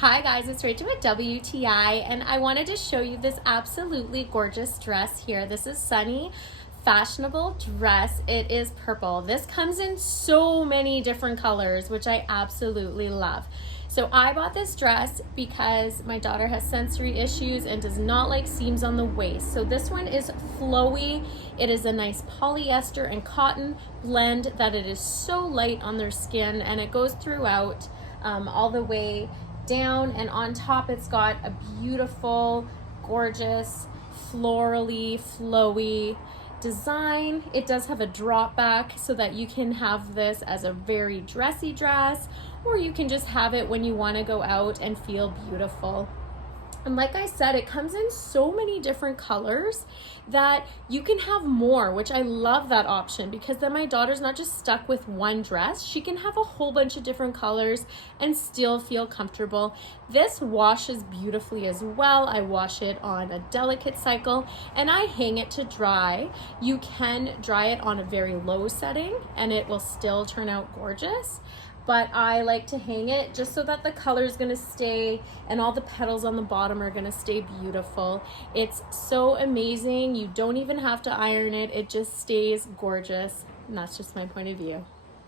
Hi guys, it's Rachel at WTI, and I wanted to show you this absolutely gorgeous dress here. This is Sunny fashionable dress. It is purple. This comes in so many different colors, which I absolutely love. So I bought this dress because my daughter has sensory issues and does not like seams on the waist. So this one is flowy. It is a nice polyester and cotton blend that it is so light on their skin, and it goes throughout all the way down, and on top it's got a beautiful, gorgeous, florally, flowy design. It does have a drop back so that you can have this as a very dressy dress, or you can just have it when you want to go out and feel beautiful. And like I said, it comes in so many different colors that you can have more, which I love that option, because then my daughter's not just stuck with one dress. She can have a whole bunch of different colors and still feel comfortable. This washes beautifully as well. I wash it on a delicate cycle and I hang it to dry. You can dry it on a very low setting and it will still turn out gorgeous. But I like to hang it just so that the color is going to stay and all the petals on the bottom are going to stay beautiful. It's so amazing. You don't even have to iron it. It just stays gorgeous. And that's just my point of view.